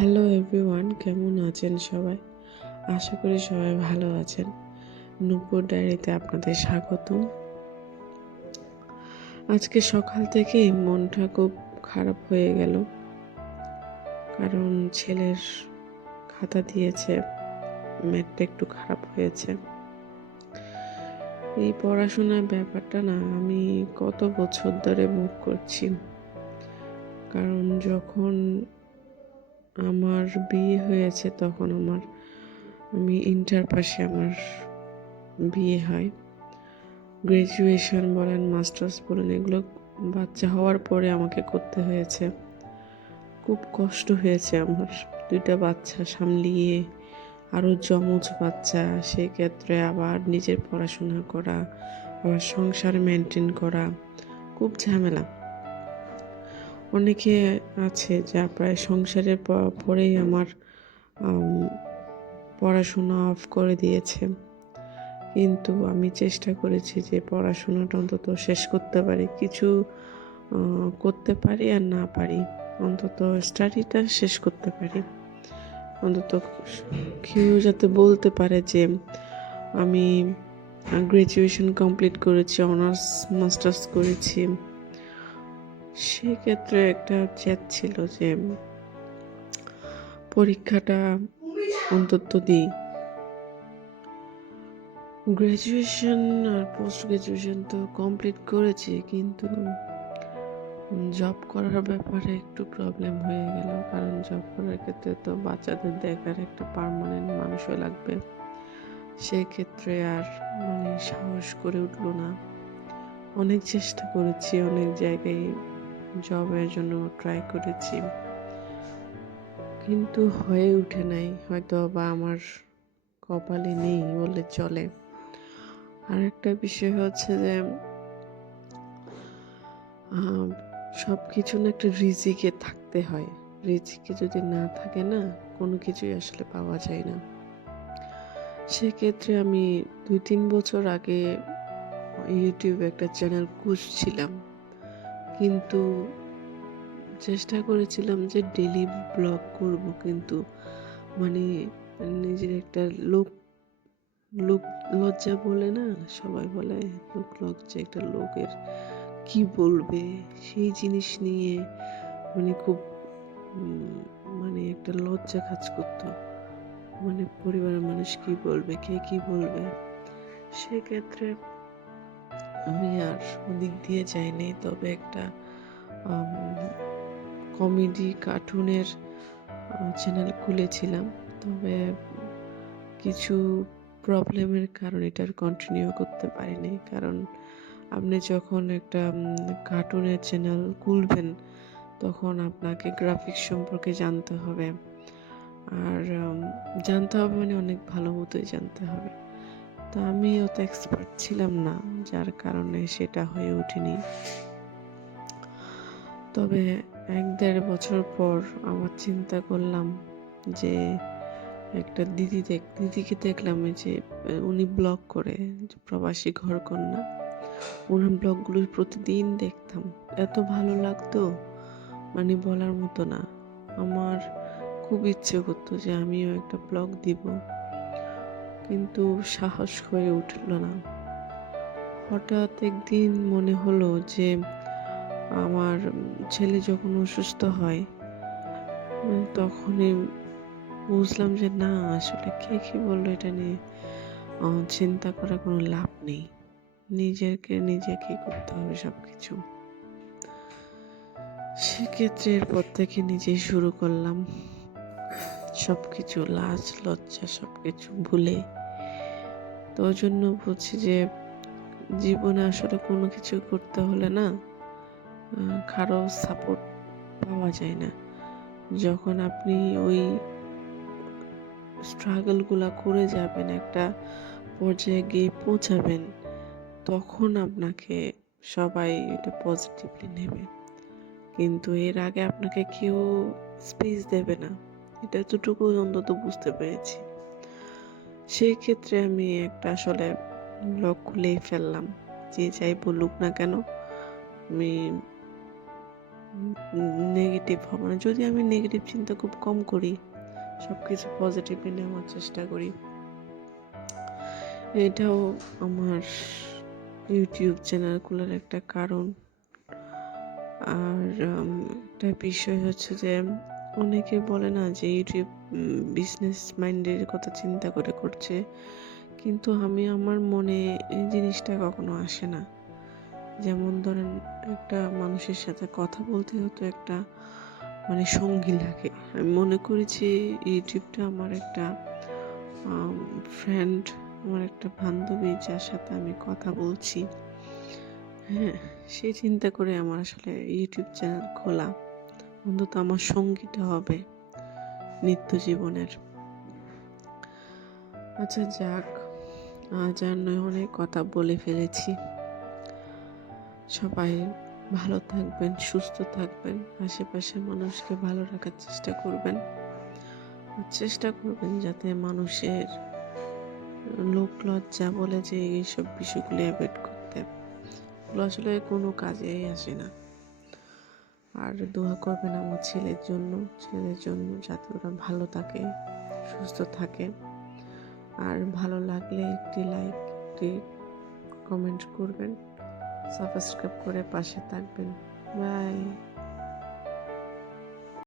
Hello everyone, কেমন আছেন সবাই? আশা করি সবাই ভালো আছেন। নূপুর ডায়েরিতে আপনাদের স্বাগতম। আজকে সকাল থেকেই মনটা খুব খারাপ হয়ে গেল, কারণ ছেলের খাতা দিয়েছে, ম্যাথটা একটু খারাপ হয়েছে। এই পড়াশোনার ব্যাপারটা না আমি কত বছর ধরে মুভ করছি, কারণ যখন আমার বিয়ে হয়েছে তখন আমি ইন্টার পাশে আমার বিয়ে হয়। গ্র্যাজুয়েশন বলেন, মাস্টার্স বলেন, এগুলো বাচ্চা হওয়ার পরে আমাকে করতে হয়েছে। খুব কষ্ট হয়েছে আমার, দুইটা বাচ্চা সামলিয়ে, আরও যমজ বাচ্চা, সেক্ষেত্রে আবার নিজের পড়াশোনা করা, আবার সংসার মেনটেন করা, খুব ঝামেলা। অনেকে আছে যা প্রায় সংসারের পরেই আমার পড়াশোনা অফ করে দিয়েছে, কিন্তু আমি চেষ্টা করেছি যে পড়াশোনাটা অন্তত শেষ করতে পারি। কিছু করতে পারি আর না পারি, অন্তত স্টাডিটা শেষ করতে পারি। অন্তত কেউ যাতে বলতে পারে যে আমি গ্র্যাজুয়েশন কমপ্লিট করেছি, অনার্স মাস্টার্স করেছি। সেক্ষেত্রে একটা চ্যাট ছিল যে পরীক্ষাটা অন্তত দিই। গ্র্যাজুয়েশন আর পোস্ট গ্র্যাজুয়েশন তো কমপ্লিট করেছি, কিন্তু জব করার ব্যাপারে একটু প্রবলেম হয়ে গেল, কারণ জব করার ক্ষেত্রে তো বাচ্চাদের দেখার একটা পার্মানেন্ট মানুষও লাগবে। সেক্ষেত্রে আর সাহস করে উঠলো না। অনেক চেষ্টা করেছি, অনেক জায়গায় জবের জন্য ট্রাই করেছি, কিন্তু হয়ে উঠে নাই, হয়তো বা আমার কপালে নেই বলে চলে। আর একটা বিষয় হচ্ছে যে সব কিছু না একটা রিজিকে থাকতে হয়। রিজিকে যদি না থাকে না, কোনো কিছুই আসলে পাওয়া যায় না। সেক্ষেত্রে আমি 2-3 বছর আগে ইউটিউবে একটা চ্যানেল খুঁজছিলাম, কিন্তু চেষ্টা করেছিলাম যে ডেলি ব্লগ করব, কিন্তু মানে নিজের একটা লোক লোক লজ্জা বলে না, সবাই বলে লোক লজ্জা, একটা লোকের কি বলবে সেই জিনিস নিয়ে খুব একটা লজ্জা কাজ করতো। পরিবারের মানুষ কি বলবে, কে কি বলবে। সেক্ষেত্রে আমি আর ওদিক দিয়ে যাইনি, তবে একটা কমেডি কার্টুনের চ্যানেল খুলেছিলাম, তবে কিছু প্রবলেমের কারণে এটার কন্টিনিউ করতে পারিনি। কারণ আপনি যখন একটা কার্টুনের চ্যানেল খুলবেন, তখন আপনাকে গ্রাফিক্স সম্পর্কে জানতে হবে, আর জানতে হবে অনেক ভালো মতোই জানতে হবে। তা আমি অত এক্সপার্ট ছিলাম না, যার কারণে সেটা হয়ে ওঠেনি। তবে 1-1.5 বছর পর আবার চিন্তা করলাম যে একটা দিদিকে দেখলাম, যে উনি ব্লগ করে, প্রবাসী ঘরকন্যা, ওনার ব্লগগুলো প্রতিদিন দেখতাম, এত ভালো লাগতো, বলার মতো না। আমার খুব ইচ্ছে করতো যে আমিও একটা ব্লগ দিব, কিন্তু সাহস হয়ে উঠল না। হঠাৎ একদিন মনে হলো যে আমার ছেলে যখন অসুস্থ হয়, তখনই বুঝলাম যে না, আসলে কে কি বললো এটা নিয়ে চিন্তা করার কোনো লাভ নেই। নিজেকে করতে হবে সবকিছু। সেক্ষেত্রে এরপর থেকে নিজেই শুরু করলাম, সবকিছু লাজ লজ্জা সবকিছু ভুলে। তো ওই জন্য বলছি যে জীবনে আসলে কোনো কিছু করতে হলে না কারো সাপোর্ট পাওয়া যায় না। যখন আপনি ওই স্ট্রাগলগুলা করে যাবেন, একটা পর্যায়ে গিয়ে পৌঁছাবেন, তখন আপনাকে সবাই এটা পজিটিভলি নেবে, কিন্তু এর আগে আপনাকে কেউ স্পেস দেবে না। এটা এতটুকু অন্তত বুঝতে পেরেছি। সেই ক্ষেত্রে আমি একটা আসলে ব্লগ খুলেই ফেললাম, যে যাই বলুক না কেন, আমি নেগেটিভ হব না। যদি আমি নেগেটিভ চিন্তা খুব কম করি, সব কিছু পজিটিভলি নেওয়ার চেষ্টা করি। এটাও আমার ইউটিউব চ্যানেল খোলার একটা কারণ। আর একটা বিষয় হচ্ছে যে অনেকে বলে না যে ইউটিউব বিজনেস মাইন্ডের কথা চিন্তা করে করছে, কিন্তু আমি আমার মনে এই জিনিসটা কখনো আসে না। যেমন ধরেন একটা মানুষের সাথে কথা বলতে হতো একটা মানে সঙ্গী লাগে। আমি মনে করেছি ইউটিউবটা আমার একটা ফ্রেন্ড, আমার একটা বান্ধবী যার সাথে আমি কথা বলছি। হ্যাঁ, সেই চিন্তা করে আমার আসলে ইউটিউব চ্যানেল খোলা। অন্তত আমার সঙ্গীটা হবে নিত্য জীবনের। আচ্ছা যাক, আজ আর নয়, অনেক কথা বলে ফেলেছি। সবাই ভালো থাকবেন, সুস্থ থাকবেন, আশেপাশের মানুষকে ভালো রাখার চেষ্টা করবেন। আর চেষ্টা করবেন যাতে মানুষের লোক লজ্জা বলে যে এইসব বিষয়গুলো অ্যাভয়েড করতে, এগুলো আসলে কোনো কাজেই আসে না। আর দোয়া করবেন আমার ছেলেদের জন্য যাতে ওরা ভালো থাকে, সুস্থ থাকে। আর ভালো লাগলে একটি লাইক, একটি কমেন্ট করবেন, সাবস্ক্রাইব করে পাশে থাকবেন। বাই।